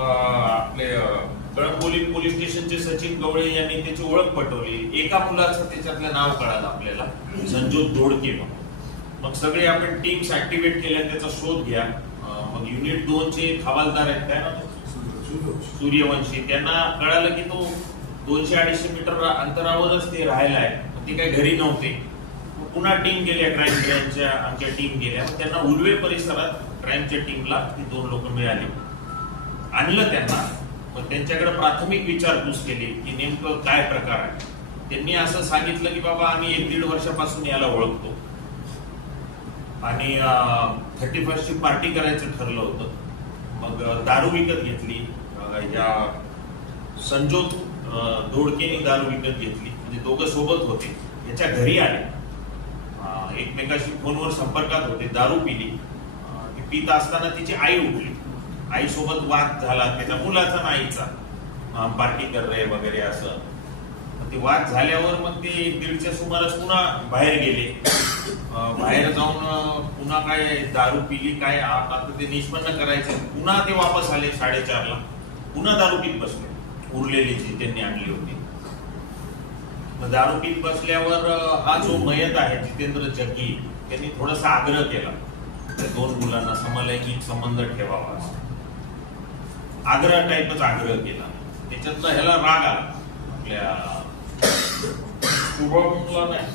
आपले कळंबोली पोलीस स्टेशनचे सचिन गवळे यांनी त्याची ओळख पटवली. एका मुलाचं त्याच्यातलं नाव कळालं आपल्याला. संजोत धोडके म्हणून. मग सगळे आपण टीम्स ऍक्टिव्हेट केल्या त्याचा शोध घ्या. मग युनिट दोन चे हवालदार आहेत. काय ना सूर्यवंशी. त्यांना कळालं की तो दोनशे अडीचशे मीटर अंतरावरच ते राहायला आहे. मग ते काही घरी नव्हते. पुन्हा टीम गेल्या क्राईम ब्रँचच्या आमच्या टीम गेल्या. त्यांना उर्वे परिसरात क्राईमच्या टीमला ती दोन लोक मिळाली. आणलं त्यांना मग त्यांच्याकडे प्राथमिक विचारपूस केली की नेमकं काय प्रकार आहे? त्यांनी असं सांगितलं की बाबा आम्ही एक दीड वर्षापासून याला ओळखतो. आणि थर्टी फर्स्टची पार्टी करायचं ठरलं होतं. मग दारू विकत घेतली. या संजोत अं, दोडकेने दारू विकत घेतली. म्हणजे दोघं सोबत होते. याच्या घरी आले. एकमेकाशी फोनवर संपर्कात होते. दारू पिली. ती पित असताना तिची आई उठली. आई सोबत वाद झाला त्याच्या मुलाचा नाहीचा आईचा. पार्टी कर वगैरे असं. ते वाद झाल्यावर मग ते एक दीडच्या सुमारास पुन्हा बाहेर गेले. बाहेर जाऊन पुन्हा काय दारू पिली काय आता ते निष्पन्न करायचं. पुन्हा ते वापस आले साडेचारला. पुन्हा दारू पीत बसले. उरलेली जी त्यांनी आणली होती. मग दारू पीत बसल्यावर हा जो मयत आहे जितेंद्र जग्गी त्यांनी थोडासा आग्रह केला. त्या दोन मुलांना समलैंगिक संबंध ठेवावा. आग्रह टाईपच आग्रह केला. त्याच्यातला ह्याला राग आला. आपल्या शुभमला नाही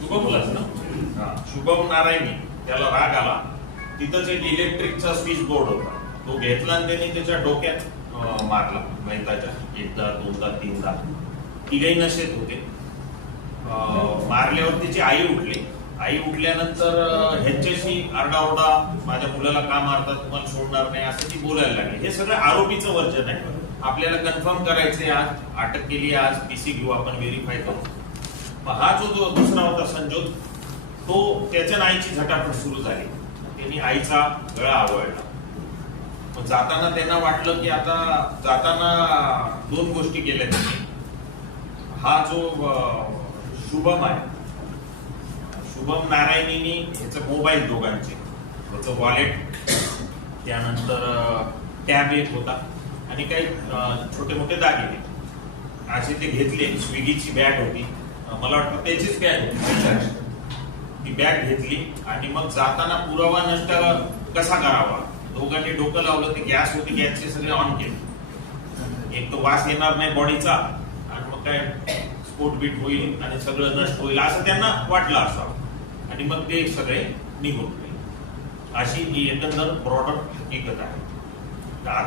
शुभमलाच ना? हा, शुभम नारायणी त्याला राग आला. तिथंच एक इलेक्ट्रिकचा स्विच बोर्ड होता. तो घेतला आणि त्यांनी त्याच्या डोक्यात मारला. मेहताच्या एकदा दोनदा तीनदा. तिघही नशेत होते. मारल्यावर त्याची आई उठली. आई उठल्यानंतर ह्यांच्याशी आरडाओरडा माझ्या मुलाला का मारतात तुम्हाला सोडणार नाही असं ती बोलायला लागली. हे सगळं आरोपीचं वर्जन आहे. आपल्याला कन्फर्म करायचंय आज. अटक केली आज. पीसी घेऊ आपण व्हेरीफाय करू. मग हा जो जो दुसरा होता संजोत तो त्याच्या नाईची झटापट सुरू झाली. त्यांनी आईचा गळा आवळला. मग जाताना त्यांना वाटलं की आता जाताना दोन गोष्टी केल्या त्यांनी. हा जो शुभम आहे शुभम नारायणीनी ह्याचं मोबाईल दोघांचे. त्याचं वॉलेट त्यानंतर टॅब एक होता. आणि काही छोटे मोठे दागिने. असे ते घेतले. स्विगीची बॅग होती. मला वाटतं त्याचीच बॅग होती. ती बॅग घेतली. आणि मग जाताना पुरावा नष्ट कसा करावा? दोघांनी डोकं लावलं. ते गॅस होती. गॅसचे सगळे ऑन केले. एक तर वास येणार नाही बॉडीचा आणि मग काय स्फोट बीट होईल आणि सगळं नष्ट होईल. असं त्यांना वाटलं असावं. आणि मग ते सगळे निघून अशी ही एकंदर प्रॉडक्ट हकीकत आहे. आता